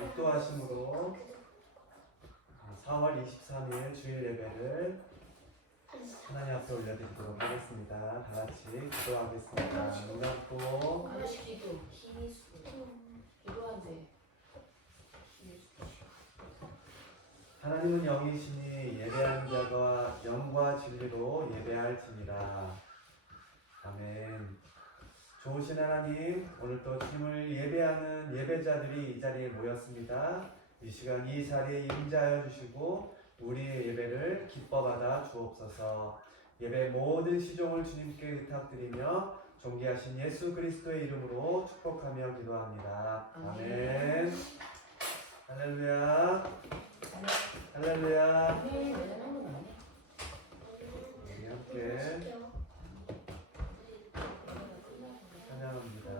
목도하심으로 4월 23일 주일 예배를 하나님 앞에 올려드리도록 하겠습니다. 다 같이 기도하겠습니다. 눈 감고 하나씩 기도. 기도한대. 하나님은 영이시니 예배하는 자가 영과 진리로 예배할지니라. 아멘. 좋으신 하나님, 오늘도 주님을 예배하는 예배자들이 이 자리에 모였습니다. 이 시간 이 자리에 임재하여 주시고 우리의 예배를 기뻐받아 주옵소서. 예배 모든 시종을 주님께 의탁드리며 존귀하신 예수 그리스도의 이름으로 축복하며 기도합니다. 아멘. 할렐루야. 할렐루야. 우리 함께 찬양합니다.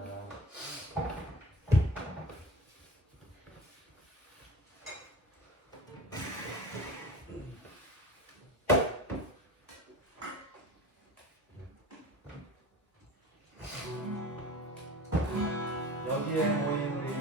여기에 모인 우리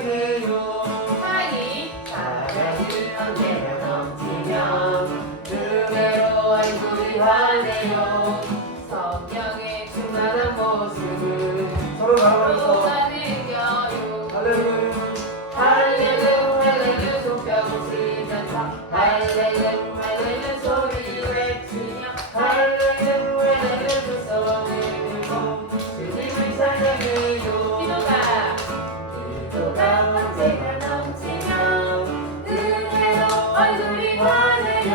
찬양해요 사랑이 사랑이 언제나 넘치면 그대로 얼굴이 환해요 성령의 충만한 모습을 서로 서로 바라보면서 느껴요. 할렐루야 할렐루 할렐루 손뼉을 치면서 할렐루 할렐루 소리 외치며 할렐루 할렐루 두 손을 들고 주님을 찬양해요. 기도가 언제나 넘치면 그대로 얼굴이 환해요.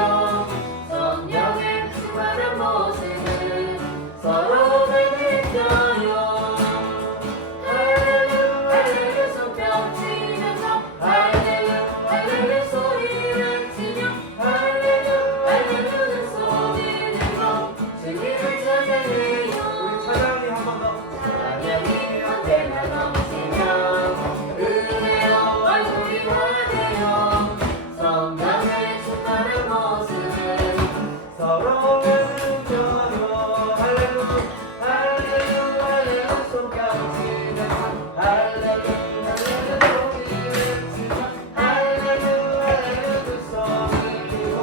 성령의 충만한 모습을 서로 느껴요. 할렐루 할렐루 손뼉 치면서 할렐루 할렐루 소리 외치며 할렐루 할렐루 두 손을 들고 주님을 찬양해요. 우리 찬양이 한 번 더 찬양이 언제나 넘치면 그대로 얼굴이 환해요. 성령의 충만한 모습을 서로 느껴요 할렐루 할렐루 할렐루 손뼉 치면서 할렐루 할렐루 소리 외치며 할렐루 할렐루 두 손을 들고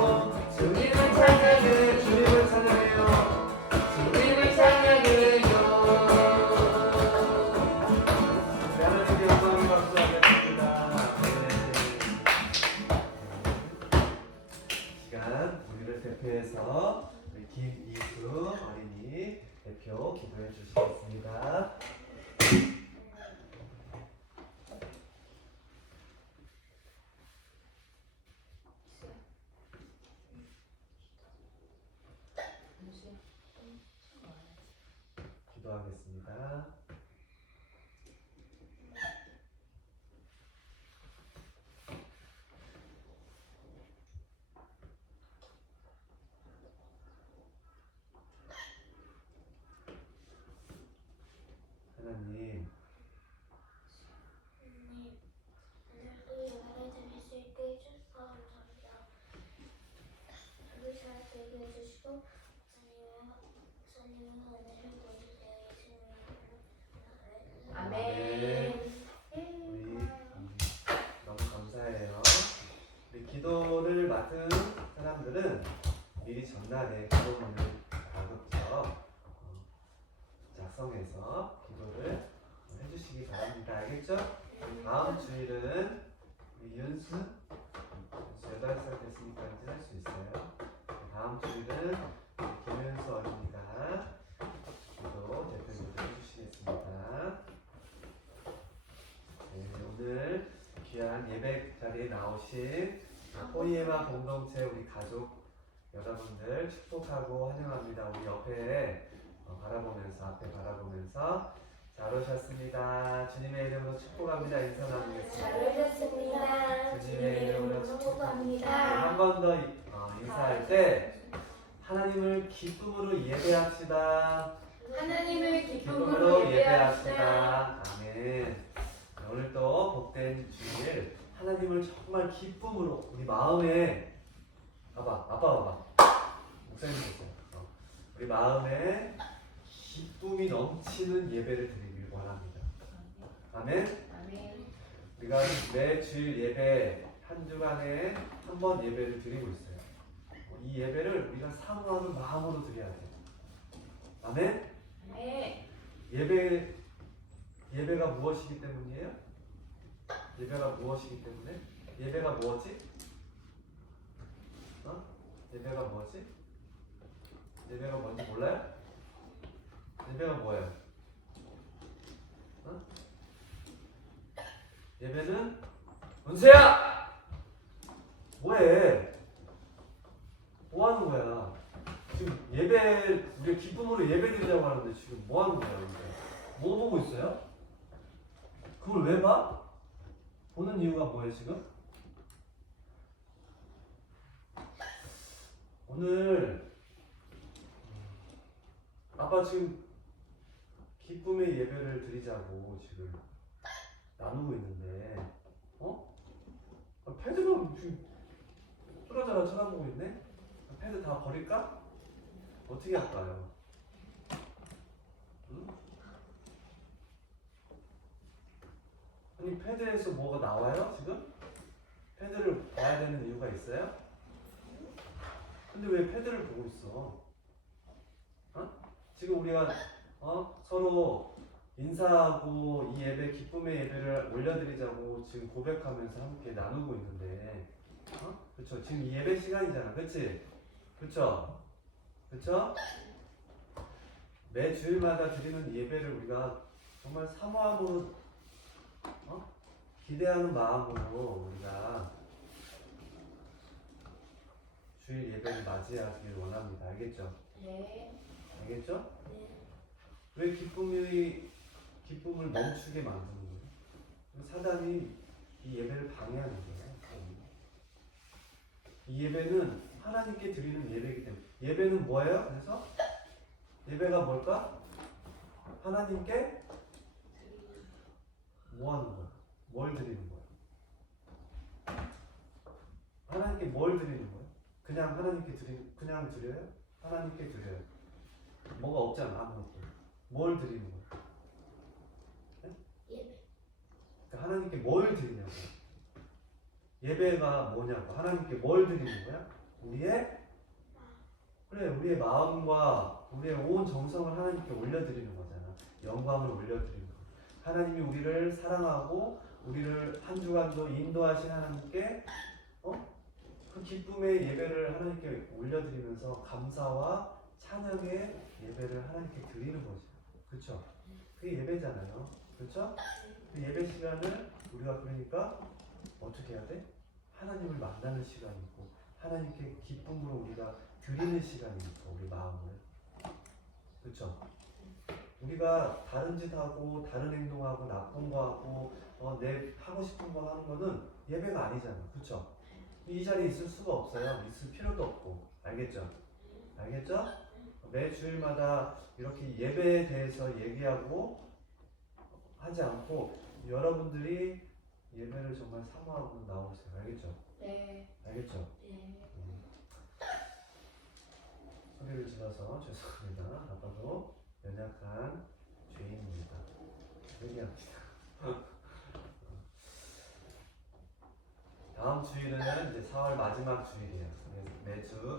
주님을 찬양해요. 주님을 찬양해요 주님을 찬양해요. 하나님께 영광을 박수하겠습니다 시간 우리를 대표해서 우리 김이수 어린이 대표 기도해 주시겠습니다. 기도하겠습니다. 하나님 오늘도 예배를 드릴 수 있게 해주셔서 감사합니다. 우리 잘 되게 해주시고 목사님의 은혜를 보여주세요. 예수님의 아멘. 우리 너무 감사해요. 우리 기도를 맡은 사람들은 미리 전날에 기도문을 가급적 작성해서 기도를 해주시기 바랍니다. 알겠죠? 다음 주일은 우리 윤수 8살 됐으니까 이제 할 수 있어요. 다음 주일은 우리 김윤수 어린이가 기도 대표 기도 해주시겠습니다. 네, 오늘 귀한 예배 자리에 나오신 포이에마 공동체 우리 가족 여러분들 축복하고 환영합니다. 우리 옆에 바라보면서 앞에 바라보면서 잘 오셨습니다. 주님의 이름으로 축복합니다. 인사 나누겠습니다. 잘해주셨습니다. 주님의 이름으로 축복합니다. 한 번 더 인사할 때 하나님을 기쁨으로 예배합시다. 하나님을 기쁨으로 기쁨으로 예배합시다. 예배합시다. 아멘. 오늘도 복된 주일 하나님을 정말 기쁨으로 우리 마음에 아빠 봐봐 목사님 보세요. 우리 마음에 기쁨이 넘치는 예배를 드리길 원합니다. 아멘. 아멘. 우리가 매 주일 예배 한 주간에 한 번 예배를 드리고 있어요. 이 예배를 우리가 사모하는 마음으로 드려야 돼요. 아멘. 아멘. 예배가 무엇이기 때문이에요? 예배가 무엇이기 때문에? 예배가 뭐지? 예배가 뭐지? 예배가 뭔지 몰라요? 예배가 뭐예요? 예배는 은세야! 뭐해? 뭐 하는 거야? 지금 예배, 우리가 기쁨으로 예배 드리자고 하는데 지금 뭐 하는 거야? 이제? 뭐 보고 있어요? 그걸 왜 봐? 보는 이유가 뭐예요 지금? 오늘 아빠 지금 기쁨의 예배를 드리자고 지금 나누고 있는데 패드가 지금 뚫어져라 쳐다보고 있네? 패드 다 버릴까? 어떻게 할까요? 응? 아니 패드에서 뭐가 나와요 지금? 패드를 봐야 되는 이유가 있어요? 근데 왜 패드를 보고 있어? 어? 지금 우리가 서로 인사하고 이 예배 기쁨의 예배를 올려드리자고 지금 고백하면서 함께 나누고 있는데, 그렇죠? 지금 이 예배 시간이잖아, 그렇지? 그렇죠? 그렇죠? 매 주일마다 드리는 예배를 우리가 정말 사모함으로 기대하는 마음으로 우리가 주일 예배를 맞이하길 원합니다. 알겠죠? 네. 알겠죠? 네. 왜 기쁨을 멈추게 만드는 거예요? 사단이 이 예배를 방해하는 거예요. 이 예배는 하나님께 드리는 예배이기 때문에. 예배는 뭐예요? 그래서 예배가 뭘까? 하나님께 뭐 하는 거야? 뭘 드리는 거야? 하나님께 뭘 드리는 거야? 그냥 하나님께 그냥 드려요? 하나님께 드려요. 뭐가 없잖아, 아무것도. 뭘 드리는 거야? 네? 예배. 그러니까 하나님께 뭘 드리냐고. 예배가 뭐냐고. 하나님께 뭘 드리는 거야? 우리의 마음과 우리의 온 정성을 하나님께 올려드리는 거잖아. 영광을 올려드리는 거. 하나님이 우리를 사랑하고 우리를 한 주간도 인도하신 하나님께 그 기쁨의 예배를 하나님께 올려드리면서 감사와 찬양의 예배를 하나님께 드리는 거죠. 그렇죠? 그게 예배잖아요. 그렇죠? 그 예배 시간을 우리가 그러니까 어떻게 해야 돼? 하나님을 만나는 시간이고 하나님께 기쁨으로 우리가 드리는 시간이니까 우리 마음을. 그렇죠? 우리가 다른 짓 하고 다른 행동하고 나쁜 거 하고 내 하고 싶은 거 하는 거는 예배가 아니잖아. 그렇죠? 이 자리에 있을 수가 없어요. 있을 필요도 없고. 알겠죠? 알겠죠? 매 주일마다 이렇게 예배에 대해서 얘기하고 하지 않고 여러분들이 예배를 정말 사모하고 나오세요. 알겠죠? 네. 알겠죠? 네. 소리를 질러서 죄송합니다. 아빠도 연약한 죄인입니다. 회개합시다. 다음 주일은 이제 4월 마지막 주일이에요.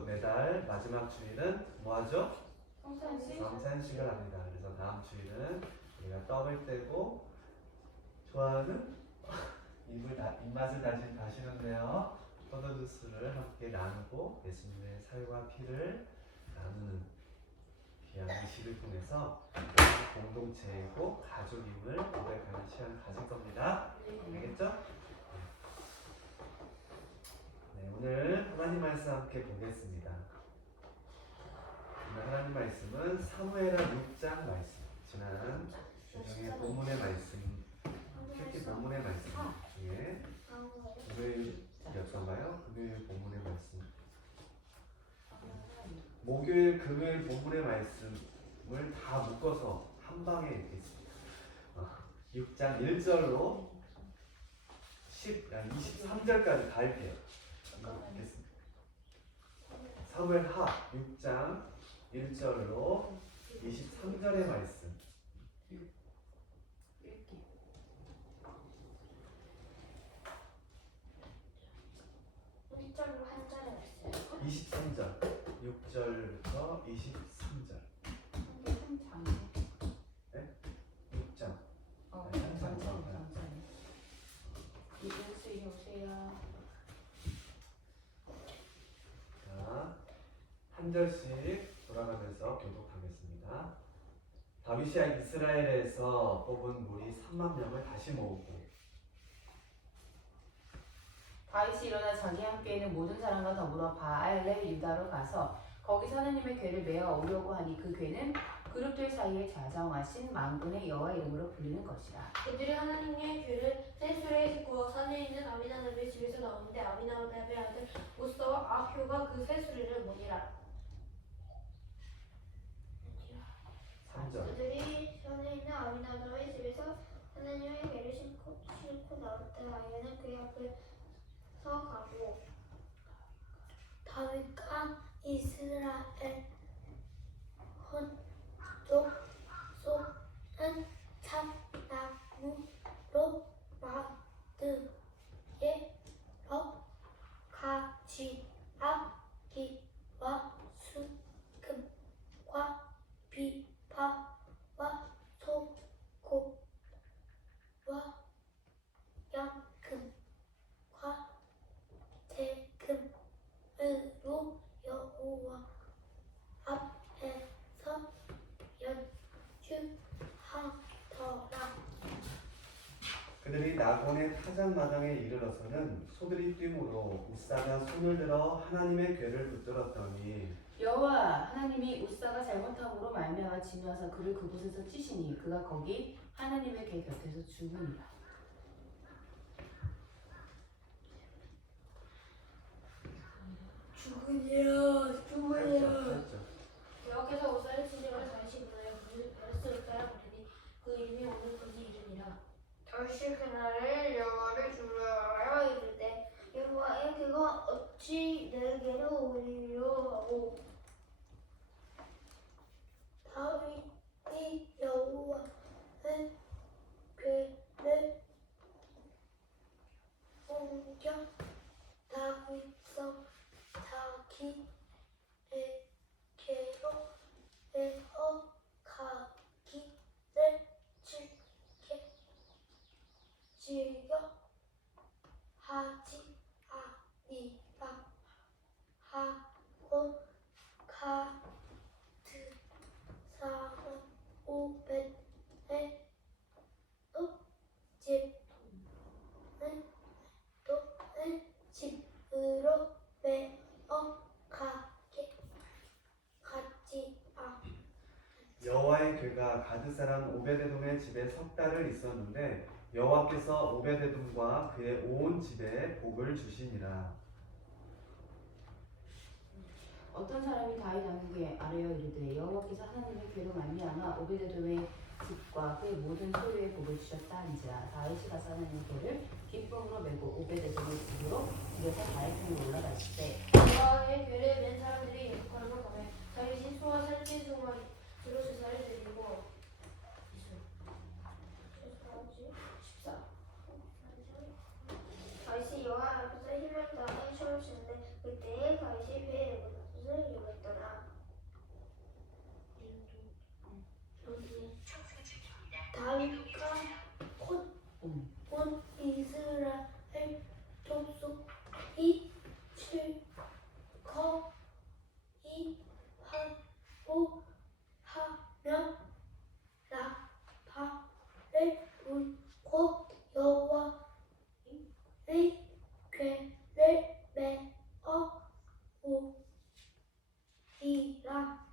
매달 마지막 주일은 뭐 하죠? 성찬식. 성찬식을 합니다. 그래서 다음 주일은 우리가 떡을 떼고 좋아하는 입맛을 다시는데요. 포도주스를 함께 나누고 예수님의 살과 피를 나누는 귀한 의식을 통해서 공동체이고 가족임을 고백하는 시간을 가질 겁니다. 알겠죠? 네, 오늘 하나님 말씀 함께 보겠습니다. 오늘 하나님 말씀은 사무엘하 6장 말씀. 지난 주중에 본문의 말씀, 특히 본문의 말씀 중에 금요일이었던가요? 금요일 본문의 말씀. 목요일, 금요일 본문의 말씀을 다 묶어서 한 방에 읽겠습니다. 6장 1절로 23절까지 다 읽게요. 읽겠습니다. 사무엘하 6장 1절로 23절의 말씀. 1절로 한 절에 왔어요. 23절 6절부터 23절. 6장. 자, 한 절씩 돌아가면서 교독하겠습니다. 다윗이 이스라엘에서 뽑은 무리 3만 명을 다시 모으고 다윗이 일어나 자기 함께 있는 모든 사람과 더불어 바알레 유다로 가서 거기서 하나님의 궤를 메어 오려고 하니 그 궤는 그룹들 사이에 자정하신 만군의 여호와 이름으로 불리는 것이라. 그들이 하나님의 궤를 세술에 구워 산에 있는 아미나답의 집에서 나오는데 아미나답의 아들 우사와 아효가 그 세수리를 모니라. 3절. 그들이 산에 있는 아미나답의 집에서 하나님의 궤를 싣고 나올 때 아이는 그의 앞에서 가고 다윗과 이스라엘 혼족 쏟은 참나무로 그들이 나곤의 타작마당에 이르러서는 소들이 뛰므로 우사가 손을 들어 하나님의 궤를 붙들었더니 여호와 하나님이 우사가 잘못함으로 말미암아 진노하사 그를 그곳에서 찌시니 그가 거기 하나님의 궤 곁에서 죽으니라. 죽으니라. 했죠. 여호와께서 우사를 치시고 다시 그날에 베레스를 따라보더니 그 이름이 오늘까지 이르니라. 다시 그날을 여호와를 부르러 이르되 여호와의 그가 어찌 내게로 오리요 하고 다윗이 여호와의 궤를 옮겨 다윗성 자기에게로 가기를 주께 즐겨 하지 아니라 하고 가드 사람 오벳의 집으로 메어 가지 여호와의 궤가 가드 사람 오베데돔의 집에 석 달을 있었는데 여호와께서 오베데돔과 그의 온 집에 복을 주시니라. 어떤 사람이 다윗 왕에게 아뢰어 이르되 여호와께서 하나님의 궤로 말미암아 오베데돔의 집과 그의 모든 소유에 복을 주셨다 한지라. 다윗이 가서 하나님의 궤를 기쁨으로 메고 오베데돔의 집으로 들여서 다윗성에 올라갔을 때 여호와의 궤를 맨 사람들이 유숙하는 밤에 다윗이 소와 산지수와 주로 제사를 드리고 14. 다윗이 여호와 앞에서 힘을 다해 춤을 추는데 그때에 다윗이 배에 옷을 입었더라. 다윗과 온 이스라엘 족속이 즐거이하고 하며 나팔을 불고 여호와의 궤를 메어 오리라.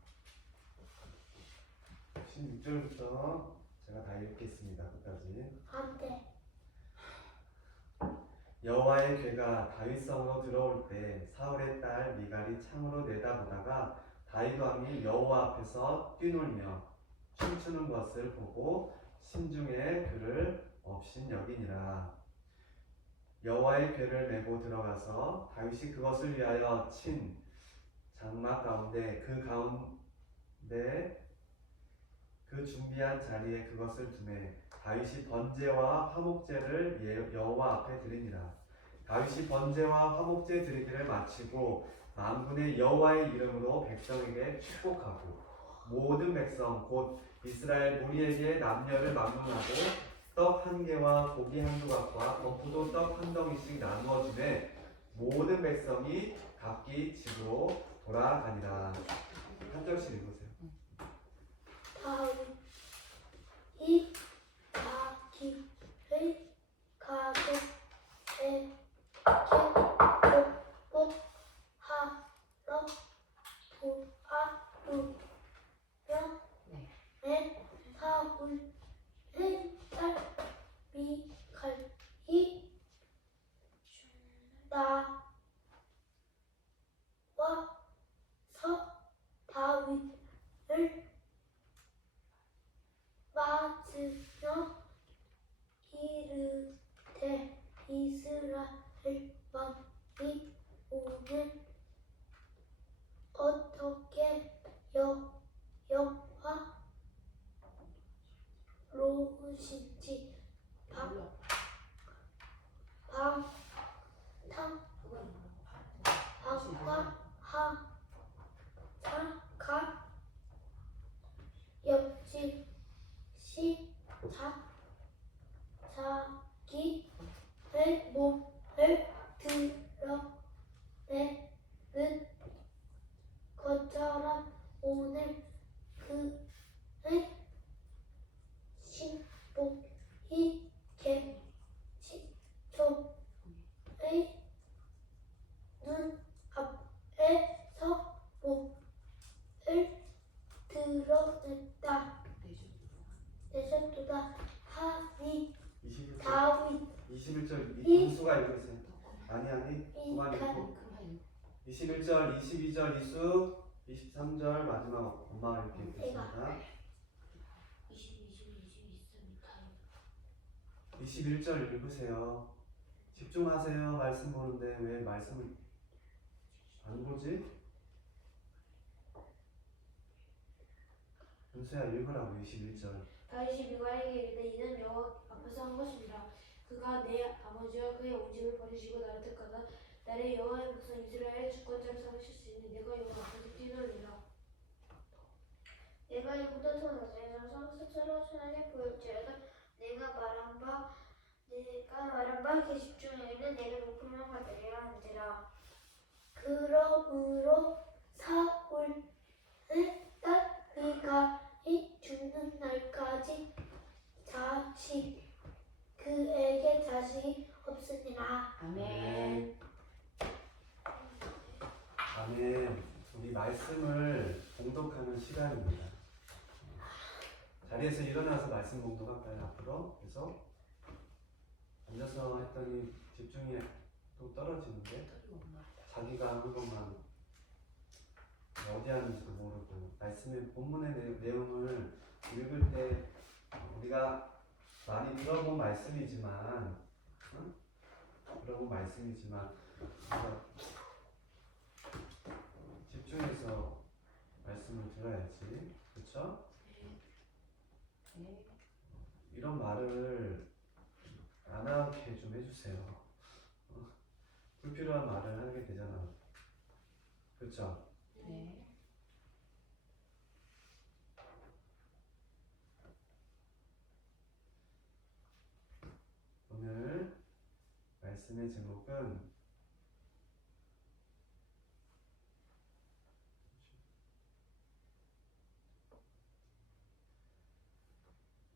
16절부터 제가 다 읽겠습니다. 끝까지. 안돼. 여호와의 궤가 다윗성으로 들어올 때 사울의 딸 미갈이 창으로 내다보다가 다윗 왕이 여호와 앞에서 뛰놀며 춤추는 것을 보고 심중에 그를 업신여기니라. 여호와의 궤를 메고 들어가서 다윗이 그것을 위하여 친 장막 가운데 그 준비한 자리에 그것을 두매 다윗이 번제와 화목제를 여호와 앞에 드리니라. 다윗이 번제와 화목제 드리기를 마치고 만군의 여호와의 이름으로 백성에게 축복하고 모든 백성 곧 이스라엘 무리에게 남녀를 막론하고 떡 한 개와 고기 한 조각과 덕후도 떡 한 덩이씩 나누어 주매 모든 백성이 각기 집으로 돌아가니라. 한 절씩 읽으세요. 다윗이 자기의 가족에게 복복하러 도와주며 내 사울의 딸 미갈이 나와서 다윗을 맞으며 이르되 이스라엘 왕이 오늘 어떻게 여호와 로우신지 방과하자가 옆집 시작 자기의 몸을 드러내는 것처럼 오늘 그의 신복이 21절 이- 이수가 읽으세요. 아니 그만 읽고. 그만. 21절, 22절 이수, 23절 마지막 엄마가 이렇게 읽겠습니다. 21절 읽으세요. 집중하세요. 말씀 보는데 왜 말씀을 안 보지? 은수야 읽으라고 21절. 다윗이 미가에게 이르되 이는 여호와 앞에서 한 것이니라. 그가 내 아버지와 그의 온 집을 버리시고 나를 택하사 나를 여호와의 백성 이스라엘의 주권자로 삼으실 수 있는 내가 여호와 앞에서 뛰놀리라. 내가 이보다 더 낮아서 스스로 천하게 보일지라도 내가 말한 바 계집 중에는 내가 높으면 받으리라 한지라. 그러므로 사울의 딸 미가이 죽는 날까지 그에게 자식이 없으니라. 아멘. 아멘. 우리 말씀을 봉독하는 시간입니다. 자리에서 일어나서 말씀 봉독할까요? 앞으로 계속 앉아서 했더니 집중이 또 떨어지는데 자기가 한 것만 어디 하는지도 모르고 말씀의 본문의 내용을 읽을 때 우리가 많이 들어본 말씀이지만 우리가 집중해서 말씀을 들어야지. 그렇죠? 네. 이런 말을 안 하게 좀 해주세요. 불필요한 말을 하게 되잖아. 그렇죠? 네. 오늘 말씀의 제목은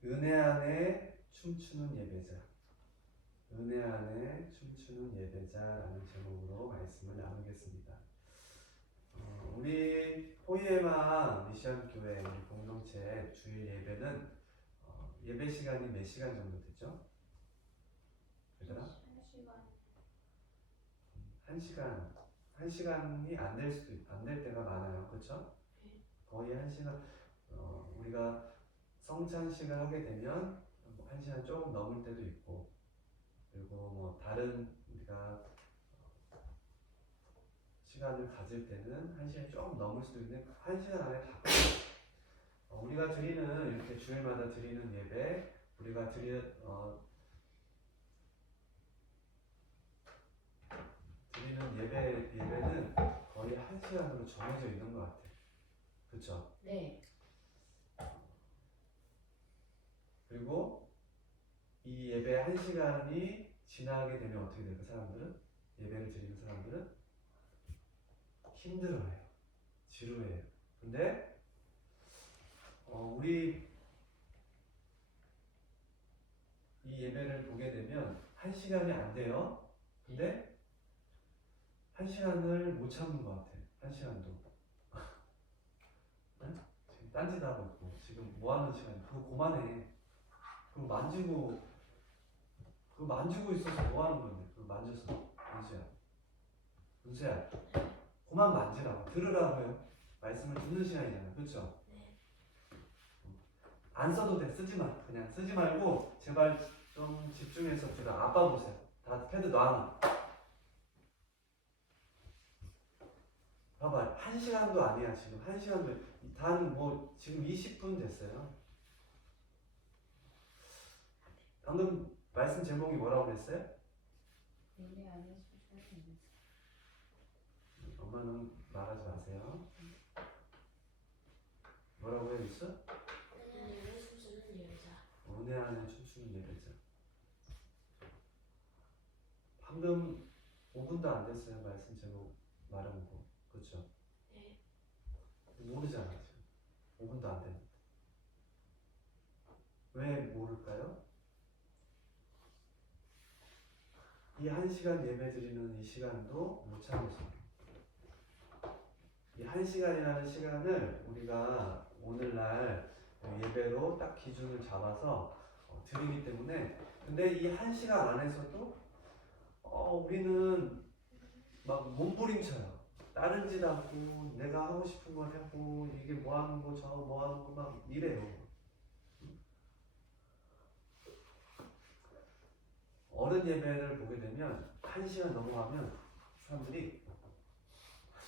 은혜 안에 춤추는 예배자. 은혜 안에 춤추는 예배자라는 제목으로 말씀을 나누겠습니다. 우리 포이에마 미션 교회 우리 공동체 주일 예배는 예배 시간이 몇 시간 정도 되죠? 얘들아? 1시간. 1시간이 안 될 때가 많아요. 그렇죠? 거의 1시간. 우리가 성찬식을 하게 되면 1시간 조금 넘을 때도 있고, 그리고 뭐 다른 우리가 시간을 가질 때는 1시간 조금 넘을 수도 있는데 1시간 안에 다 끝나요. 우리가 드리는 이렇게 주일마다 드리는 예배, 우리가 드리는 예배는 거의 1시간으로 정해져 있는 것 같아요. 그렇죠? 네. 그리고 이 예배 1시간이 지나게 되면 어떻게 될까? 사람들은? 예배를 드리는 사람들은 힘들어해요. 지루해요. 근데 우리 이 예배를 보게 되면 1시간이 안 돼요. 근데 1시간을 못 참는 것 같아요. 1시간도. 네? 지금 딴짓 하고 있고 지금 뭐 하는 시간이야? 그거 그만해. 그거 만지고 있어서 뭐 하는 건데? 그거 만져서. 은수야. 그만 만지라고. 들으라고요. 말씀을 듣는 시간이잖아. 그렇죠? 안 써도 돼. 쓰지 마. 그냥 쓰지 말고 제발 좀 집중해서 들어. 아빠 보세요. 다 패드 놔. 봐봐. 1시간도 아니야. 지금 1시간도 단 뭐 지금 20분 됐어요. 방금 말씀 제목이 뭐라고 그랬어요? 은혜 안에 춤추는 예배자. 엄마는 말하지 마세요. 뭐라고 해야 있어? 은혜 안에 춤추는 예배자. 방금 5분도 안 됐어요. 말씀 제목 말한 거. 그렇죠? 네. 모르잖아 지금. 5분도 안 됐는데. 왜 모를까요? 이 1시간 예배 드리는 이 시간도 못 참으셔. 이 1시간이라는 시간을 우리가 오늘날 예배로 딱 기준을 잡아서 드리기 때문에 근데 이 1시간 안에서도 우리는 막 몸부림쳐요. 다른 짓 하고 내가 하고 싶은 거 하고 이게 뭐 하는 거 저 뭐 하는 거 막 이래요. 어른 예배를 보게 되면 1시간 넘어가면 사람들이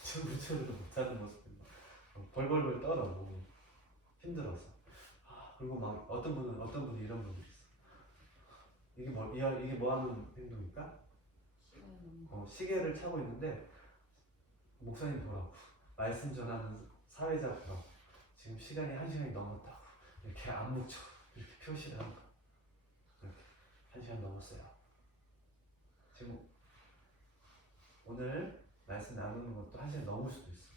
춤을 못하는 모습이 벌벌벌 떨어 힘들어서 그리고 막 어떤 분이 이런 분이 있어. 이게 뭐 하는 행동일까? 시계를 차고 있는데 목사님 보라고 말씀 전하는 사회자 보라고 지금 시간이 1시간이 넘었다고 이렇게 안목적으로 이렇게 표시를 하는 거. 이렇게 1시간 넘었어요. 지금 오늘 말씀 나누는 것도 1시간 넘을 수도 있어.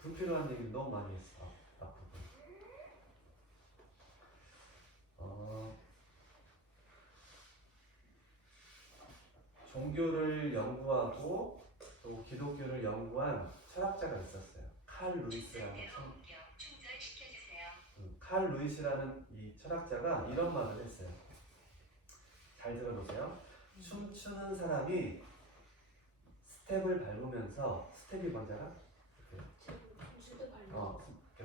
불필요한 얘기를 너무 많이 했어. 앞부분. 종교를 연구하고 또 기독교를 연구한 철학자가 있었어요. 칼 루이스라는 이 철학자가 이런 말을 했어요. 잘 들어보세요. 춤추는 사람이 스텝을 밟으면서 스텝이 뭔지 알아?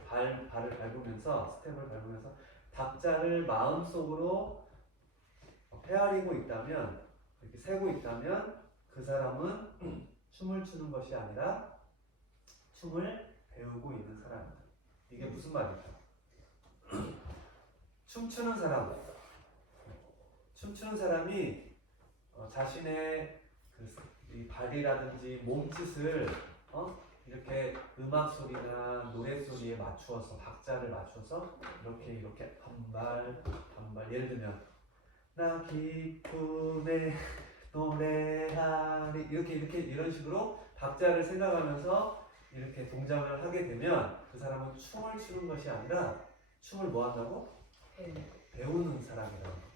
발을 밟으면서 스텝을 밟으면서 박자를 마음속으로 헤아리고 있다면 이렇게 세고 있다면 그 사람은 춤을 추는 것이 아니라 춤을 배우고 있는 사람이다. 이게 무슨 말일까? 춤추는 사람이 자신의 이 발이라든지 몸짓을 이렇게 음악 소리나 노래 소리에 맞추어서 박자를 맞춰서 이렇게 한 발 예를 들면 나 기쁨에 노래하리 이렇게 이런 식으로 박자를 생각하면서 이렇게 동작을 하게 되면 그 사람은 춤을 추는 것이 아니라 춤을 뭐 한다고? 배우는 사람이라고.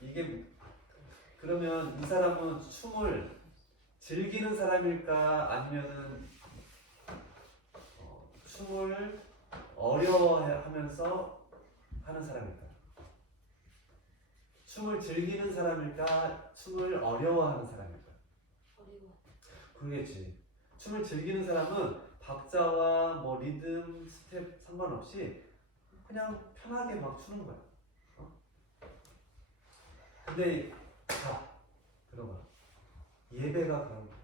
이게 그러면 이 사람은 춤을 즐기는 사람일까 아니면은 춤을 어려워하면서 하는 사람일까? 춤을 즐기는 사람일까? 춤을 어려워하는 사람일까? 그러겠지. 춤을 즐기는 사람은 박자와 뭐 리듬, 스텝 상관없이 그냥 편하게 막 추는 거야. 근데 들어봐. 예배가 그런 거예요.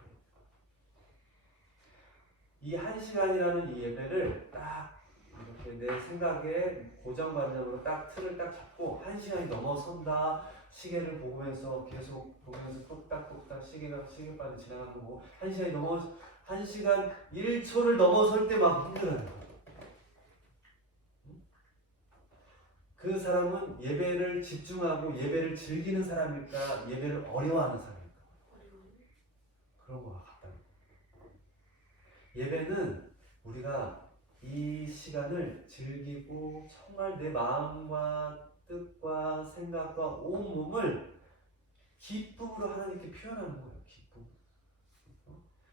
이 1시간이라는 이 예배를 딱 이렇게 내 생각에 고정관념으로 딱 틀을 딱 잡고 1시간이 넘어선다. 시계를 보면서 계속 보면서 똑딱똑딱 시계빨리 지나가는 거고 1시간 1초를 넘어설 때 막 힘들어요. 그 사람은 예배를 집중하고 예배를 즐기는 사람일까 예배를 어려워하는 사람일까? 그런 거 같다. 예배는 우리가 이 시간을 즐기고 정말 내 마음과 뜻과 생각과 온 몸을 기쁨으로 하나님께 표현하는 거예요. 기쁨.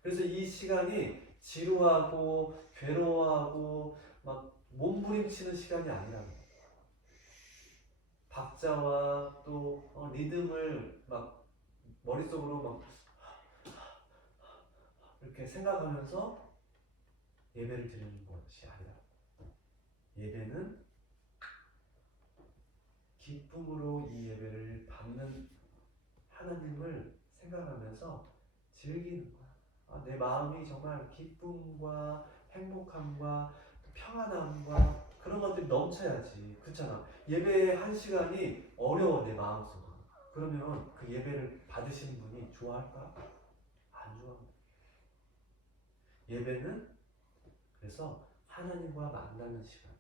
그래서 이 시간이 지루하고 괴로워하고 막 몸부림치는 시간이 아니라는 거예요. 박자와 또 리듬을 막 머릿속으로 막 이렇게 생각하면서 예배를 드리는 것이 아니라 예배는 기쁨으로 이 예배를 받는 하나님을 생각하면서 즐기는 거야. 내 마음이 정말 기쁨과 행복함과 평안함과 그런 것들이 넘쳐야지. 그렇잖아. 예배의 1시간이 어려워 내 마음속으로. 그러면 그 예배를 받으시는 분이 좋아할까? 안 좋아합니다. 예배는 그래서 하나님과 만나는 시간,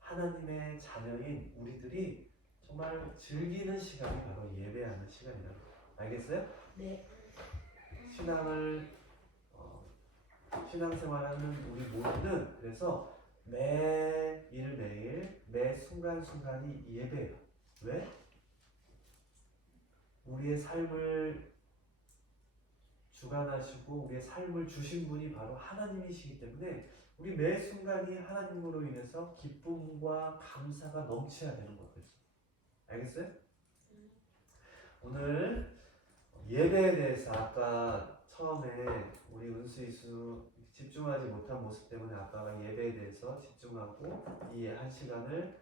하나님의 자녀인 우리들이 정말 즐기는 시간이 바로 예배하는 시간이라고. 알겠어요? 네. 신앙생활하는 우리 모두는 그래서 매일 매 순간순간이 예배예요. 왜? 우리의 삶을 주관하시고 우리의 삶을 주신 분이 바로 하나님이시기 때문에 우리 매 순간이 하나님으로 인해서 기쁨과 감사가 넘쳐야 되는 거거든요. 알겠어요? 오늘 예배에 대해서 아까 처음에 우리 은수이수 집중하지 못한 모습 때문에 아까가 예배에 대해서 집중하고 이 한 시간을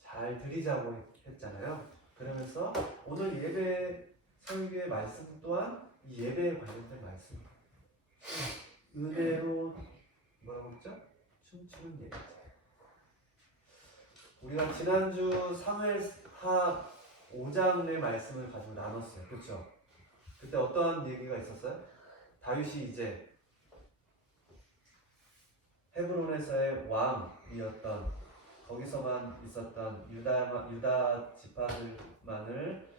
잘 드리자고 했잖아요. 그러면서 오늘 예배 설교의 말씀 또한 이 예배에 관련된 말씀. 은혜로 뭐라고 했죠? 춤추는 예배. 우리가 지난주 사무엘하 5장의 말씀을 가지고 나눴어요. 그렇죠? 그때 어떠한 얘기가 있었어요? 다윗이 이제 헤브론에서의 왕이었던 거기서만 있었던 유다 지파들만을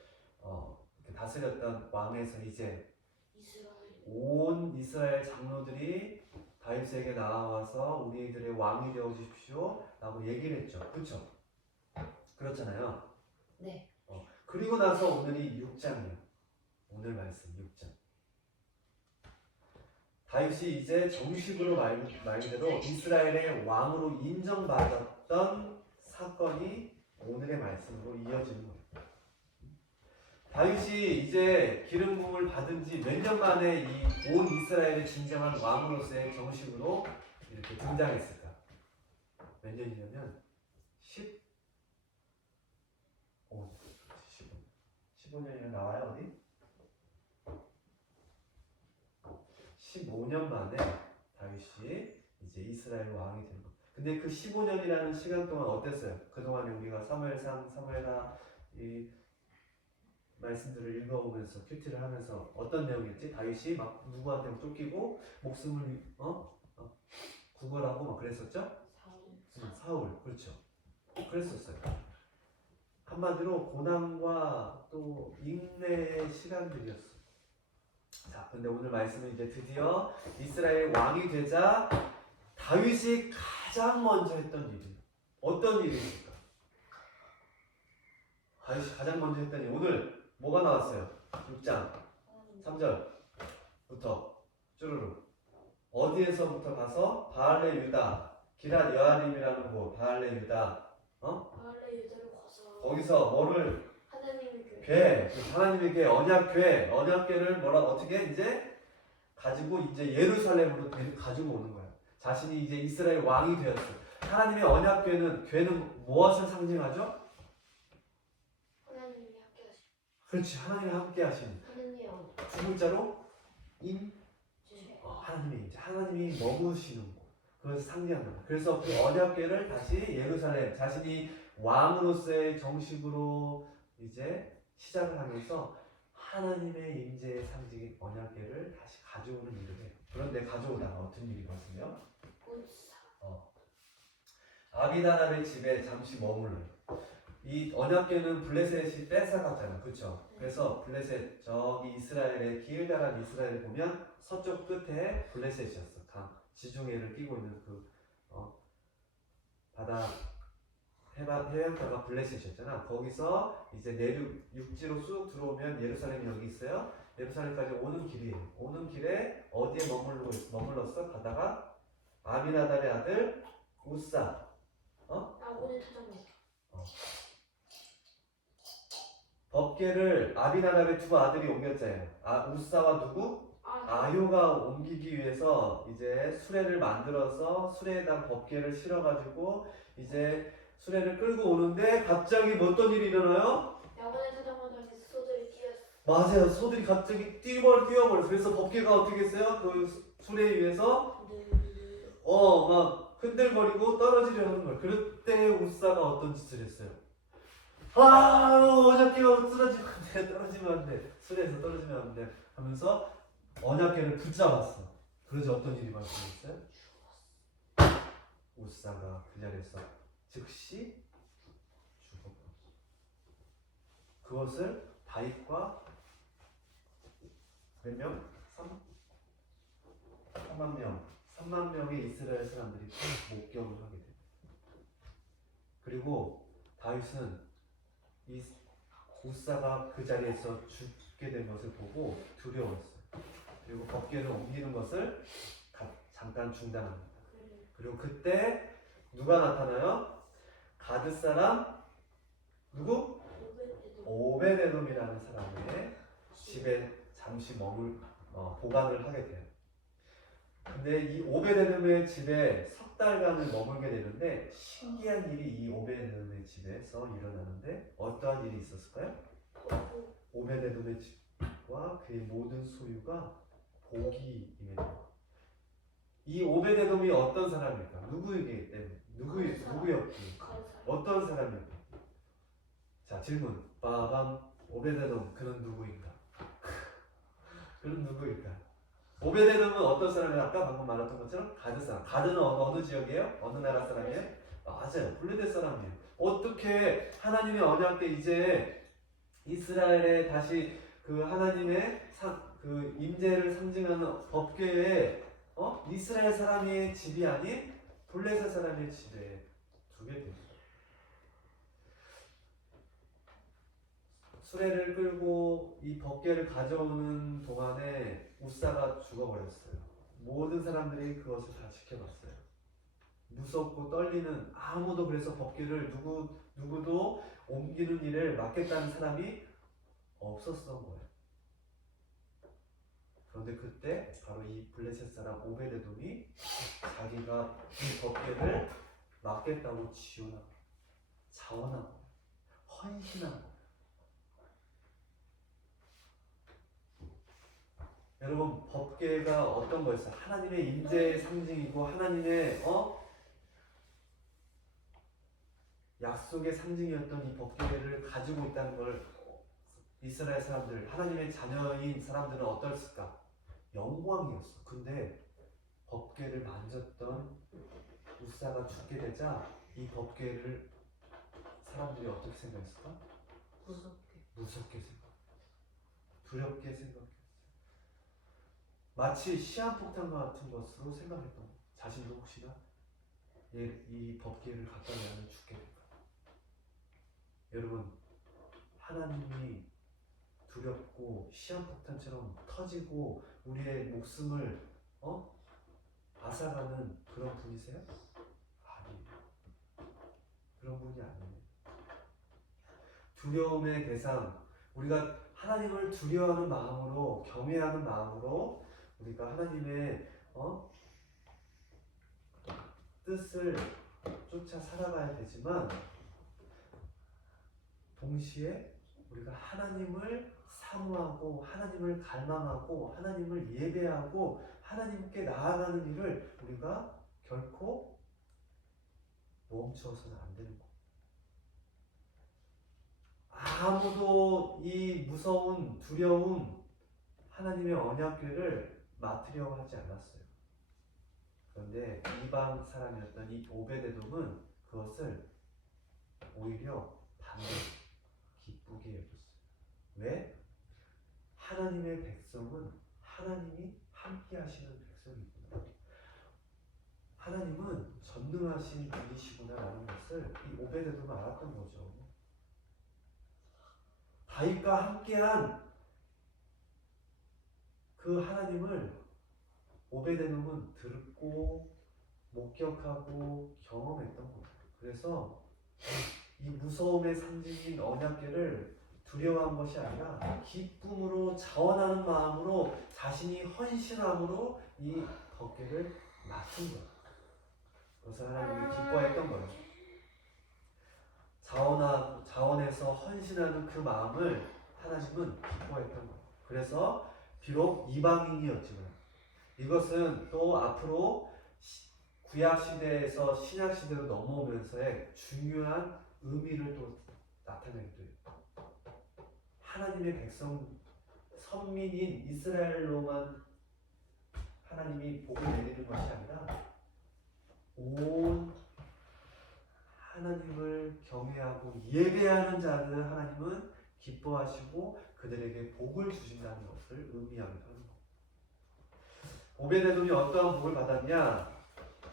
다스렸던 왕에서 이제 이스라엘. 온 이스라엘 장로들이 다윗에게 나와서 우리들의 왕이 되어 주십시오 라고 얘기를 했죠. 그렇죠? 그렇잖아요. 네. 그리고 나서 오늘이 6장이에요. 오늘 말씀 6장. 다윗이 이제 정식으로 말대로 이스라엘의 왕으로 인정받았던 사건이 오늘의 말씀으로 이어지는 거예요. 다윗이 이제 기름 부음을 받은 지 몇 년 만에 이 온 이스라엘의 진정한 왕으로서의 정식으로 이렇게 등장했을까? 몇 년이냐면 15년이면 나와요 어디? 15년 만에 다윗이 이제 이스라엘 왕이 된 거. 근데 그 15년이라는 시간 동안 어땠어요? 그동안에 우리가 사무엘상, 사무엘하 이 말씀들을 읽어오면서 큐티를 하면서 어떤 내용이었지? 다윗이 막 누구한테 쫓기고 목숨을 구걸하고 막 그랬었죠? 사울, 그렇죠. 그랬었어요. 한마디로 고난과 또 인내의 시간들이었어. 자, 근데 오늘 말씀은 이제 드디어 이스라엘 왕이 되자 다윗이 가장 먼저 했던 일이 어떤 일입니까? 다윗이 가장 먼저 했던 일 오늘 뭐가 나왔어요? 6장 3절부터 쭈루루 어디에서부터 가서 바알레 유다 기랏 여아림이라는 곳 바알레 유다 바알레 유다를 거서 거기서 뭐를 하나님의 교회. 궤, 하나님의 궤, 언약궤를 어떻게 이제 가지고 이제 예루살렘으로 가지고 오는 거야. 자신이 이제 이스라엘 왕이 되었어. 하나님의 언약궤는 무엇을 상징하죠? 하나님이 함께 하시. 그렇지, 하나님이 함께 하시는. 하나님의 언. 두 글자로 임, 죄. 하나님이 이제 하나님이 머무시는 곳. 그것을 상징하는 거야. 그래서 그 언약궤를 다시 예루살렘, 자신이 왕으로서의 정식으로 이제 시작을 하면서 하나님의 임재의 상징인 언약궤를 다시 가져오는 일을 해요. 그런데 가져오다가 어떤 일이 벌어지며 본사. 아비나답의 집에 잠시 머물러요. 이 언약궤는 블레셋이 뺏어갔잖아요. 그렇죠? 그래서 블레셋 저기 이스라엘의 기울다란 이스라엘을 보면 서쪽 끝에 블레셋이었어. 지중해를 끼고 있는 그 바다 해안가가 블레셋이었잖아. 거기서 이제 내륙 육지로 쑥 들어오면 예루살렘이 여기 있어요. 예루살렘까지 오는 길이에요. 오는 길에 어디에 머물렀어? 가다가 아미나답의 아들 우사. 오늘 타장면. 법궤를 아비나답의 두 아들이 옮겼잖아요. 우사와 누구? 아효가 옮기기 위해서 이제 수레를 만들어서 수레에다 법궤를 실어가지고 이제 수레를 끌고 오는데 갑자기 어떤 일이 일어나요? 야간에 타장면에서 소들이 뛰었어. 맞아요. 소들이 갑자기 뛰어버려. 그래서 법궤가 어떻게 했어요? 그 수레 위에서 막 흔들거리고 떨어지려 하는 거예요. 그때 우사가 어떤 짓을 했어요? 언약궤가 떨어지면 안 돼. 수레에서 떨어지면 안 돼. 하면서 언약궤를 붙잡았어. 그러자 어떤 일이 발생했어요? 우사가 그 자리에서 즉시 죽어버렸어. 그것을 다윗과 몇 명? 3만 명의 이스라엘 사람들이 목격을 하게 됩니다. 그리고 다윗은 이 우사가 그 자리에서 죽게 된 것을 보고 두려웠어요. 그리고 법궤를 옮기는 것을 잠깐 중단합니다. 그리고 그때 누가 나타나요? 가드 사람 누구? 오베데돔이라는 사람의 집에 잠시 보관을 하게 돼요. 근데 이 오베데돔의 집에 석 달간을 머물게 되는데 신기한 일이 이 오베데돔의 집에서 일어나는데 어떠한 일이 있었을까요? 오베데돔의 집과 그의 모든 소유가 복이 임해. 이 오베데돔이 어떤 사람일까? 누구이기 때문에? 누구였기? 어떤 사람일까? 자, 질문. 빠밤. 오베데돔 그는 누구인가? 그는 누구일까? 오베데돔은 어떤 사람이에요? 아까 방금 말했던 것처럼 가드 사람. 가드는 어느 지역이에요? 어느 나라 사람이에요? 맞아요. 블레셋 사람이에요. 어떻게 하나님의 언약궤 이제 이스라엘에 다시 그 하나님의 그 임재를 상징하는 법궤에 이스라엘 사람의 집이 아닌 블레셋 사람의 집에 두게 됩니다. 수레를 끌고 이 법궤를 가져오는 동안에 우사가 죽어버렸어요. 모든 사람들이 그것을 다 지켜봤어요. 무섭고 떨리는, 아무도 그래서 법궤를 누구도 옮기는 일을 맡겠다는 사람이 없었던 거예요. 그런데 그때 바로 이 블레셋 사람 오베데돔이 자기가 이 법궤를 맡겠다고 지원하고 자원하고 헌신하고. 여러분, 법궤가 어떤 거였어요? 하나님의 임재의 상징이고 하나님의 약속의 상징이었던 이 법궤를 가지고 있다는 걸 이스라엘 사람들, 하나님의 자녀인 사람들은 어떨까? 영광이었어. 근데 법궤를 만졌던 우사가 죽게 되자 이 법궤를 사람들이 어떻게 생각했을까? 무섭게 생각, 두렵게 생각했어요. 마치 시한폭탄 같은 것으로 생각했던 거예요. 자신도 혹시나 이 법궤를 가까이 하면 죽게 될까? 여러분, 하나님이 두렵고 시한폭탄처럼 터지고 우리의 목숨을 앗아가는 그런 분이세요? 아니에요. 그런 분이 아니에요. 두려움의 대상, 우리가 하나님을 두려워하는 마음으로, 경외하는 마음으로 우리가 하나님의 뜻을 쫓아 살아가야 되지만 동시에 우리가 하나님을 사모하고 하나님을 갈망하고 하나님을 예배하고 하나님께 나아가는 일을 우리가 결코 멈춰서는 안 되는 거예요. 아무도 이 무서운 두려움 하나님의 언약궤를 맡으려고 하지 않았어요. 그런데 이방 사람이었던 이 오베데돔은 그것을 오히려 반대로 기쁘게 여겼어요. 왜? 하나님의 백성은 하나님이 함께 하시는 백성이구나. 하나님은 전능하신 분이시구나라는 것을 이 오베데돔은 알았던 거죠. 다윗과 함께한 그 하나님을 오베데돔은 듣고 목격하고 경험했던 거예요. 그래서 이 무서움의 상징인 언약궤를 두려워한 것이 아니라 기쁨으로 자원하는 마음으로 자신이 헌신함으로 이 법궤를 맡은 거예요. 그래서 하나님이 기뻐했던 거예요. 자원해서 헌신하는 그 마음을 하나님은 기뻐했던 거예요. 그래서 비록 이방인이었지만 이것은 또 앞으로 구약 시대에서 신약 시대로 넘어오면서의 중요한 의미를 또 나타내기도 해요. 하나님의 백성, 선민인 이스라엘로만 하나님이 복을 내리는 것이 아니라 온 하나님을 경외하고 예배하는 자들을 하나님은 기뻐하시고 그들에게 복을 주신다는 것을 의미하기도 하는 거예요. 오베데돔이 어떠한 복을 받았냐?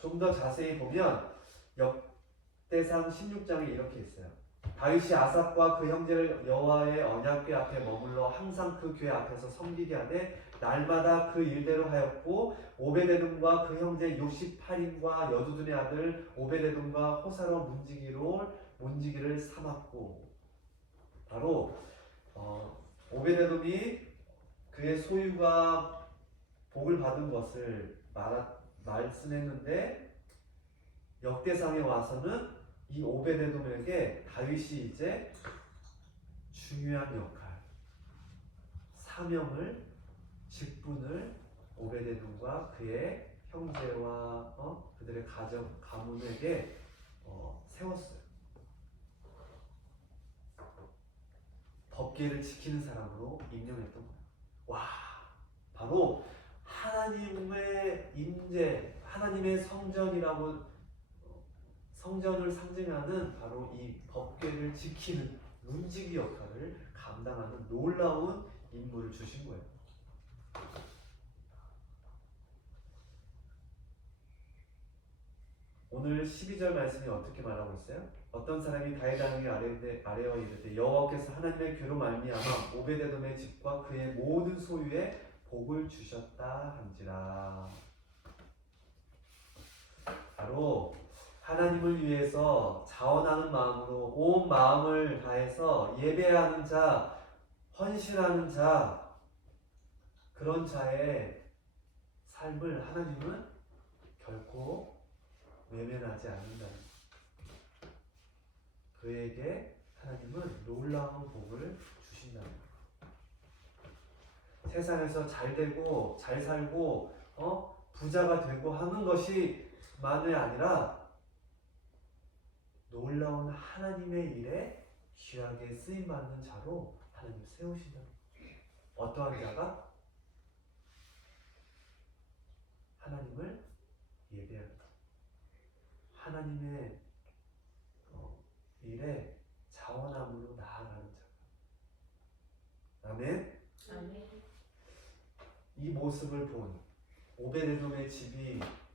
좀 더 자세히 보면 역대상 16장에 이렇게 있어요. 다윗이 아삽과 그 형제를 여호와의 언약궤 앞에 머물러 항상 그 궤 앞에서 섬기게 하되 날마다 그 일대로 하였고 오베데돔과 그 형제 68인과 여두둔의 아들 오베데돔과 호사로 문지기를 삼았고 바로 오베데돔이 그의 소유가 복을 받은 것을 말씀했는데 역대상에 와서는 이 오베데돔에게 다윗이 이제 중요한 역할, 사명을, 직분을 오베데돔과 그의 형제와 그들의 가문에게 세웠어요. 법궤를 지키는 사람으로 임명했던 거예요. 와, 바로 하나님의 임재, 하나님의 성전을 상징하는 바로 이 법궤를 지키는 문지기 역할을 감당하는 놀라운 인물을 주신 거예요. 오늘 12절 말씀이 어떻게 말하고 있어요? 어떤 사람이 다윗왕에게 아뢰어 이르되 여호와께서 하나님의 괴로 말미암아 오베데돔의 집과 그의 모든 소유에 복을 주셨다 한지라. 바로 하나님을 위해서 자원하는 마음으로 온 마음을 다해서 예배하는 자, 헌신하는 자, 그런 자의 삶을 하나님은 결코 외면하지 않는다. 그에게 하나님은 놀라운 복을 주신다. 세상에서 잘 되고 잘 살고 부자가 되고 하는 것이 만이 아니라 놀라운 하나님의 일에 귀하게 쓰임받는 자로 하나님 세우신다. 어떠한 자가? 하나님을 예배한다. 하나님의 일에 자원함으로 나아가는 자. 아멘. 아멘. 이 모습을 본 오베데돔의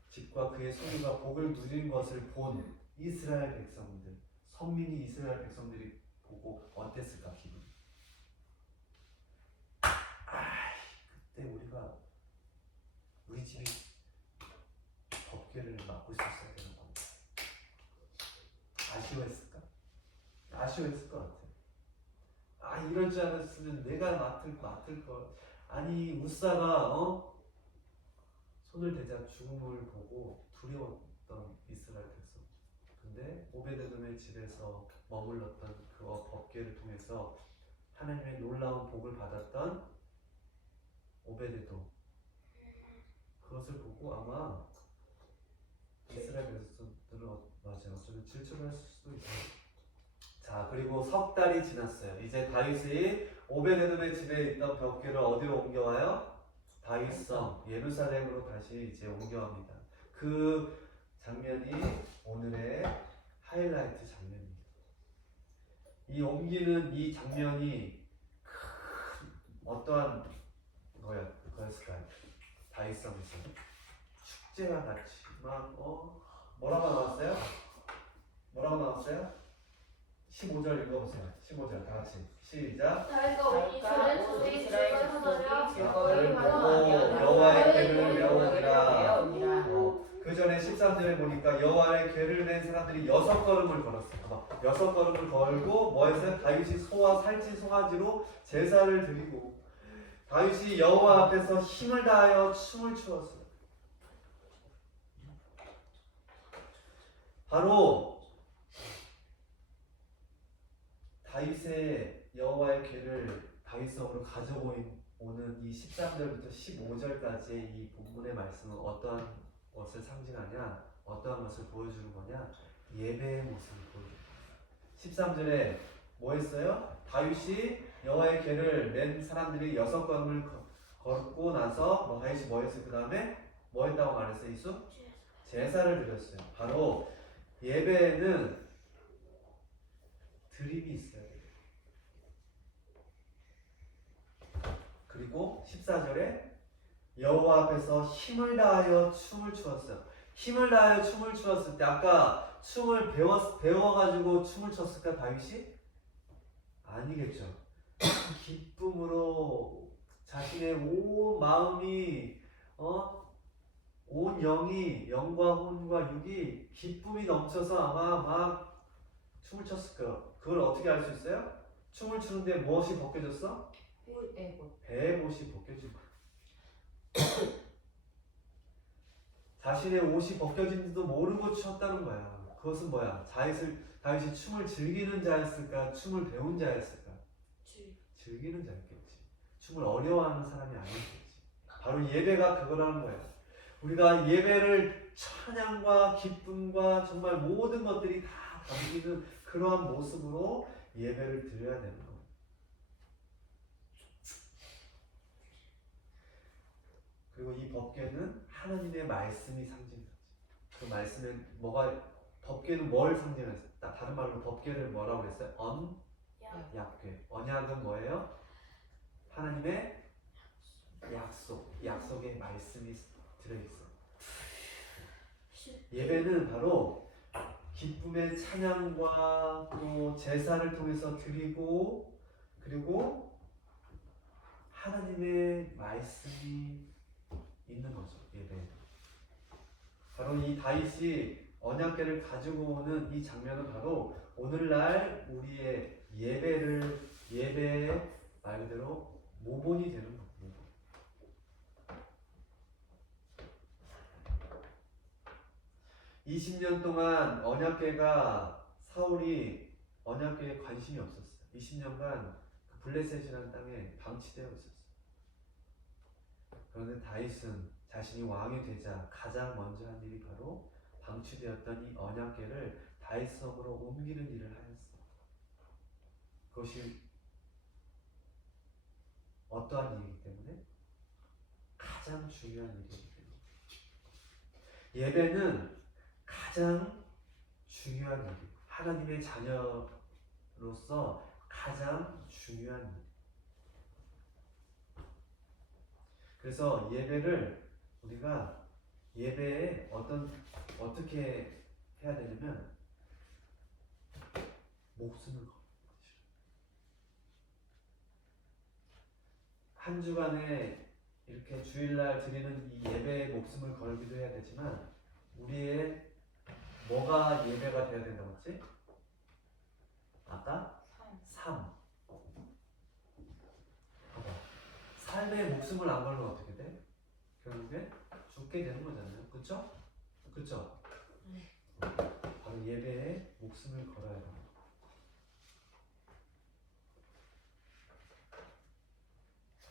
집과 그의 소유가 복을 누린 것을 본 이스라엘 백성들, 선민이 이스라엘 백성들이 보고 어땠을까 기분이? 그때 우리 집이 법궤를 맡고 있었어야 되는 건데 아쉬워했을까? 아쉬워했을 것 같아. 이럴 줄 알았으면 내가 맡을 걸. 아니 우사가 손을 대자 죽음을 보고 두려웠던 이스라엘 백성. 근데 오베데돔의 집에서 머물렀던 그 법궤를 통해서 하나님의 놀라운 복을 받았던 오베데돔. 그것을 보고 아마 이스라엘 백성들은 어쩌면 질투를 할 수도 있어요. 자, 그리고 석 달이 지났어요. 이제 다윗이 오베데돔의 집에 있던 법궤를 어디로 옮겨와요? 다윗성 예루살렘으로 다시 이제 옮겨갑니다. 그 장면이 오늘의 하이라이트 장면입니다. 이 옮기는 이 장면이 어떠한 거였을까요? 다윗성에서 축제와 같이 막 뭐라고 나왔어요? 15절 읽어보세요. 15절 다 같이 시작. 다윗과 온 이스라엘 이스라엘 자손이 즐거이 즐거이 여호와의 궤를 외우니라. 그 전에 13절에 보니까 여호와의 궤를 낸 사람들이 6걸음을 걸었어요. 6걸음을 걸고 뭐 했어요? 다윗이 소와 살찐 송아지로 제사를 드리고 다윗이 여호와 앞에서 힘을 다하여 춤을 추었어요. 바로 다윗의 여호와의 궤를 다윗성으로 가져오는 이 13절부터 15절까지의 이 본문의 말씀은 어떠한 것을 상징하냐? 어떠한 것을 보여주는 거냐? 예배의 모습을 보여줍니다. 13절에 뭐 했어요? 다윗이 여호와의 궤를 낸 사람들이 6걸음을 걷고 나서 다윗이 뭐 했어요? 그 다음에 뭐 했다고 말했어요? 이수? 제사를 드렸어요. 바로 예배에는 드림이 있어요. 그리고 14절에 여호와 앞에서 힘을 다하여 춤을 추었어요. 힘을 다하여 춤을 추었을 때 아까 춤을 배워가지고 춤을 췄을까 다윗이? 아니겠죠. 기쁨으로 자신의 온 마음이 온 영이 영과 혼과 육이 기쁨이 넘쳐서 아마 막 춤을 췄을 거예요. 그걸 어떻게 알 수 있어요? 춤을 추는데 무엇이 벗겨졌어? 빼고. 배의 옷이 벗겨진 거예요. 자신의 옷이 벗겨진지도 모르고 췄다는 거야. 그것은 뭐야? 다윗이 춤을 즐기는 자였을까? 춤을 배운 자였을까? 즐기는 자였겠지. 춤을 어려워하는 사람이 아니었겠지. 바로 예배가 그거라는 거야. 우리가 예배를 찬양과 기쁨과 정말 모든 것들이 다 담기는 그러한 모습으로 예배를 드려야 되는 거야. 그리고 이 법궤는 하나님의 말씀이 상징하지. 그 말씀은 법궤는 뭘 상징해서? 다른 말로 법궤를 뭐라고 했어요? 언약궤. 언약은 뭐예요? 하나님의 약속의 말씀이 들어있어. 예배는 바로 기쁨의 찬양과 또 제사를 통해서 드리고 그리고 하나님의 말씀이 있는 거죠. 예배. 바로 이 다윗이 언약궤를 가지고 오는 이 장면은 바로 오늘날 우리의 예배의 말 그대로 모본이 되는 거예요. 20년 동안 사울이 언약궤에 관심이 없었어요. 20년간 그 블레셋이라는 땅에 방치되어 있었어요. 그런데 다윗은 자신이 왕이 되자 가장 먼저 한 일이 바로 방치되었던 이 언약궤를 다윗성으로 옮기는 일을 하였어요. 그것이 어떠한 일이기 때문에? 가장 중요한 일이기 때문에. 예배는 가장 중요한 일이에요. 하나님의 자녀로서 가장 중요한 일. 그래서 예배를 우리가 예배에 어떻게 해야 되냐면 목숨을 걸어야 되죠. 한 주간에 이렇게 주일날 드리는 이 예배에 목숨을 걸기도 해야 되지만 우리의 뭐가 예배가 되어야 된다고 했지? 아까? 삶. 봐봐. 삶에 목숨을 안 걸면 어떻게 돼? 결국에 죽게 되는 거잖아요. 그쵸? 그쵸? 바로 예배에 목숨을 걸어야 돼요.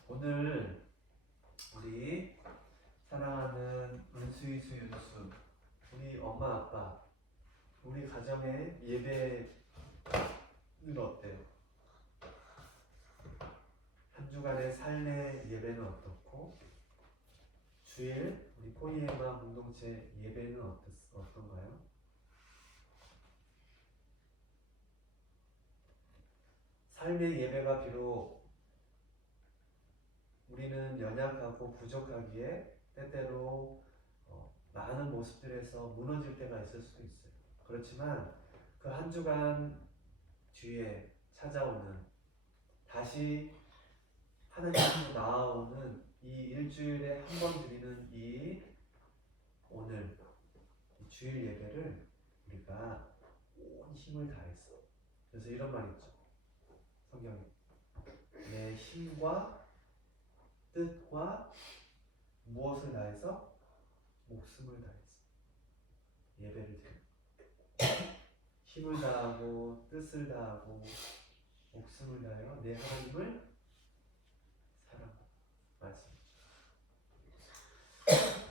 오늘 우리 사랑하는 은수이 수윤수 우리 엄마 아빠 우리 가정의 예배는 어때요? 한 주간의 삶의 예배는 어떻고 주일 우리 포이에마 공동체 예배는 어떤가요? 삶의 예배가 비록 우리는 연약하고 부족하기에 때때로 많은 모습들에서 무너질 때가 있을 수도 있어요. 그렇지만 그 한 주간 뒤에 찾아오는 다시 하나님 앞으로 나아오는 이 일주일에 한 번 드리는 이 오늘 이 주일 예배를 우리가 온 힘을 다해서 그래서 이런 말 있죠. 성경에 내 힘과 뜻과 무엇을 다해서? 목숨을 다해서 예배를 드려. 힘을 다하고 뜻을 다하고 목숨을 다하여 내 하나님을 사랑하라 말씀이죠.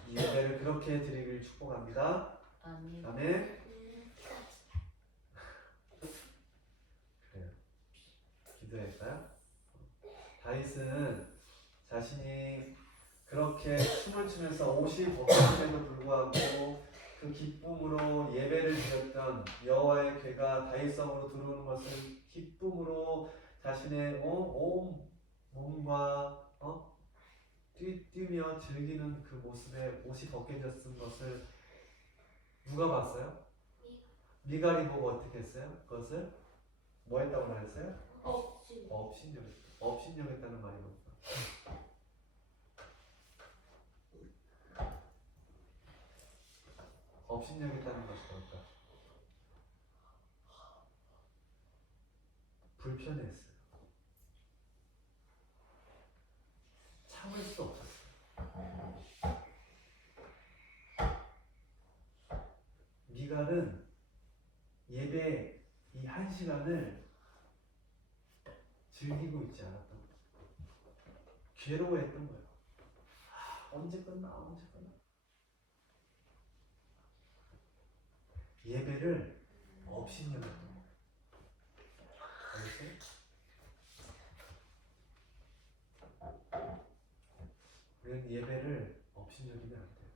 이 예배를 그렇게 드리길 축복합니다. 아멘. 아멘. 그래요. 기도할까요? 다윗은 자신이 그렇게 춤을 추면서 옷이 벗겨짐에도 불구하고 그 기쁨으로 예배를 드렸던 여호와의 궤가 다윗성으로 들어오는 것을 기쁨으로 자신의 온 몸과 뛰며 즐기는 그 모습에 옷이 벗겨졌은 것을 누가 봤어요? 미갈이 보고 어떻게 했어요? 그것을 뭐 했다고 말했어요? 없지. 업신여겼다. 업신여겼다는 말이 뭘까? 업신여겼다는 것이 뭘까? 불편했어요. 참을 수 없었어요. 미갈은 예배 이 한 시간을 즐기고 있지 않았던 거예요. 괴로워했던 거예요. 언제 끝나? 언제 끝나? 예배를 업신여겼던 거예요. 알겠어요? 우리는 예배를 업신여기면 안 돼요.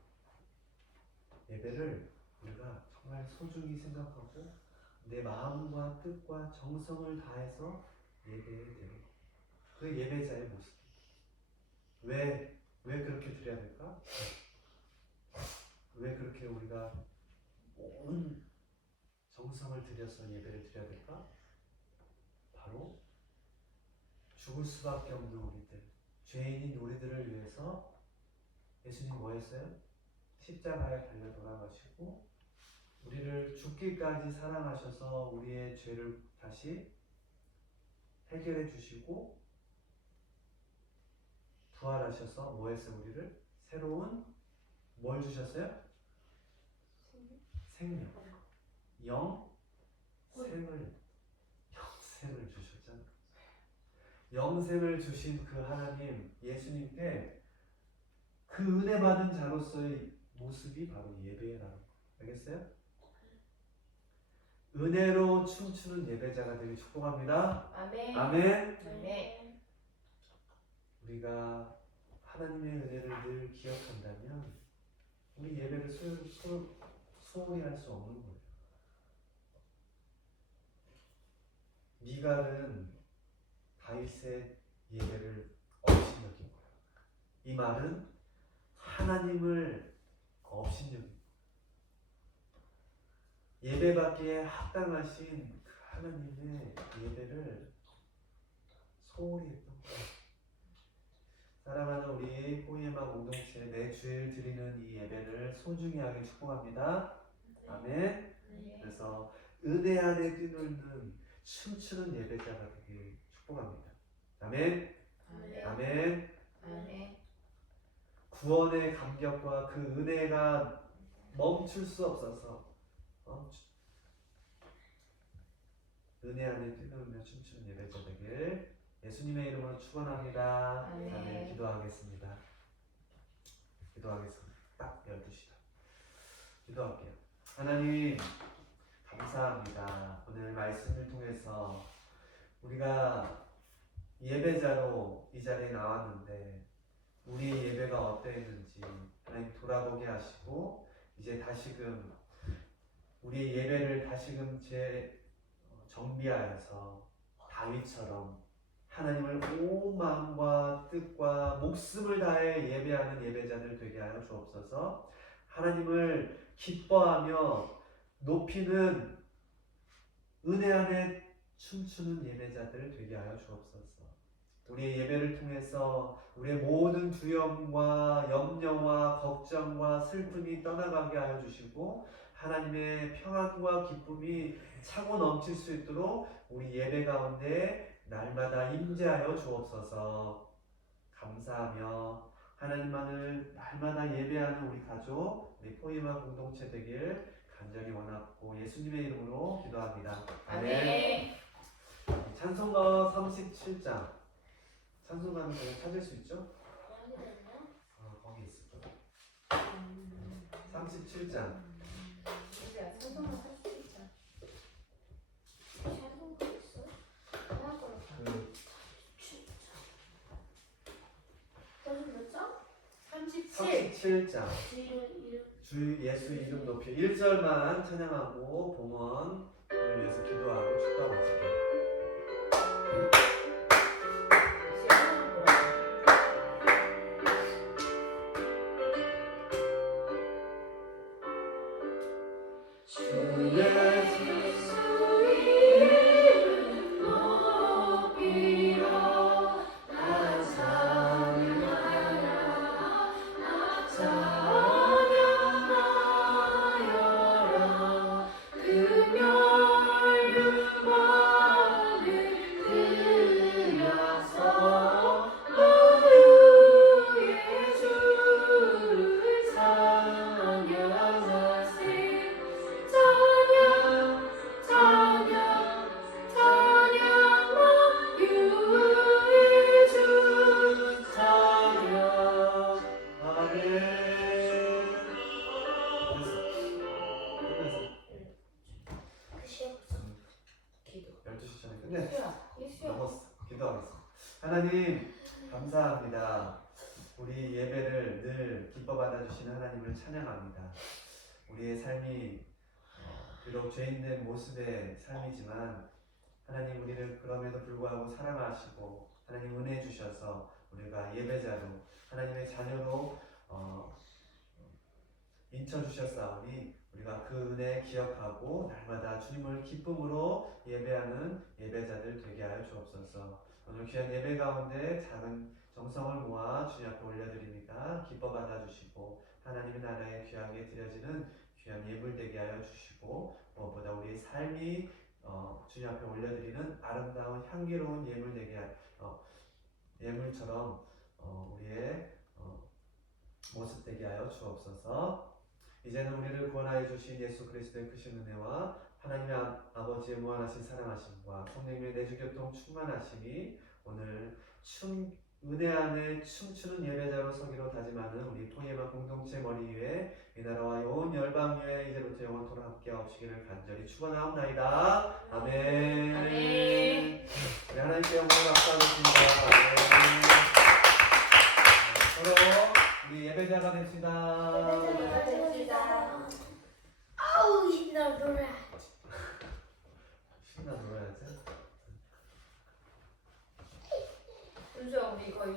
예배를 우리가 정말 소중히 생각하고 내 마음과 뜻과 정성을 다해서 예배해야 되는 거예요. 그 예배자의 모습. 왜 그렇게 드려야 될까? 왜 그렇게 우리가 온 정성을 들여서 예배를 드려야 될까? 바로 죽을 수밖에 없는 우리들, 죄인인 우리들을 위해서 예수님 뭐 했어요? 십자가에 달려 돌아가시고 우리를 죽기까지 사랑하셔서 우리의 죄를 다시 해결해 주시고 부활하셔서 뭐 했어요? 우리를 새로운 뭘 주셨어요? 생명, 영생을 주셨잖아요. 영생을 주신 그 하나님 예수님께 그 은혜 받은 자로서의 모습이 바로 예배라는 거. 알겠어요? 은혜로 춤추는 예배자가 되길 축복합니다. 아멘. 아멘. 아멘. 우리가 하나님의 은혜를 늘 기억한다면 우리 예배를 소홀히 할 수 없는 거예요. 미갈은 다윗의 예배를 업신여긴 거예요. 이 말은 하나님을 업신여긴 거예요. 예배받기에 합당하신 그 하나님의 예배를 소홀히 했던 거예요. 사랑하는 우리 포이에마 공동체 매 주일 드리는 이 예배를 소중히 하게 축복합니다. 아멘. 그래서 은혜 안에 뛰놀는 춤추는 예배자가 되길 축복합니다. 아멘. 아멘. 아멘. 아멘. 구원의 감격과 그 은혜가 멈출 수 없어서 은혜 안에 뛰놀며 춤추는 예배자 되길 예수님의 이름으로 축원합니다. 아멘. 아멘. 기도하겠습니다. 딱 12시다. 기도할게요. 하나님 감사합니다. 오늘 말씀을 통해서 우리가 예배자로 이 자리에 나왔는데 우리의 예배가 어떠했는지 하나님 돌아보게 하시고 이제 다시금 우리의 예배를 다시금 정비하여서 다윗처럼 하나님을 온 마음과 뜻과 목숨을 다해 예배하는 예배자들 되게 하여 주옵소서. 하나님을 기뻐하며 높이는 은혜 안에 춤추는 예배자들 되게 하여 주옵소서. 우리의 예배를 통해서 우리의 모든 두려움과 염려와 걱정과 슬픔이 떠나가게 하여 주시고 하나님의 평안과 기쁨이 차고 넘칠 수 있도록 우리 예배 가운데 날마다 임재하여 주옵소서. 감사하며 하나님만을 날마다 예배하는 우리 가족, 우리 포이마 공동체 되길 간절히 원하고 예수님의 이름으로 기도합니다. 아멘. 찬송가 37장. 찬송가는 그냥 찾을 수 있죠? 거기 있을 거예요. 37장. 진짜 찬송가 37장. 자동차 있어? 그 몇 장? 37. 37장. 이름. 주 예수 이름 높이 1절만 찬양하고 봉헌을 위해서 기도하고 축도하실게요. 주 예수 하나님 감사합니다. 우리 예배를 늘 기뻐 받아주시는 하나님을 찬양합니다. 우리의 삶이 비록 죄인된 모습의 삶이지만 하나님 우리를 그럼에도 불구하고 사랑하시고 하나님 은혜 주셔서 우리가 예배자로 하나님의 자녀로 인쳐주셨사오니 우리가 그 은혜 기억하고 날마다 주님을 기쁨으로 예배하는 예배자들 되게 하여 주옵소서. 오늘 귀한 예배 가운데 작은 정성을 모아 주님 앞에 올려드립니다. 기뻐 받아주시고 하나님의 나라에 귀하게 드려지는 귀한 예물 되게 하여 주시고 무엇보다 우리의 삶이 주님 앞에 올려드리는 아름다운 향기로운 예물 되게 예물처럼 우리의 모습 되게 하여 주옵소서. 이제는 우리를 구원하여 주신 예수 그리스도의 크신 은혜와 하나님의 아버지의 무한하신 사랑하심과 성령님의 내주교통 충만하심이 오늘 은혜 안에 춤추는 예배자로 서기로 다짐하는 우리 포예마 공동체 머리 위에 이 나라와 온 열방 위에 이제부터 영원토록 함께 하옵시기를 간절히 축원하옵나이다. 아멘. 아멘. 네, 하나님께 영광을 박수하겠습니다. 서로 우리 예배자가 됩시다. 예배자가 됩시다. 아우 신나 놀아. 신나 놀아야지. 은수야 우리 거의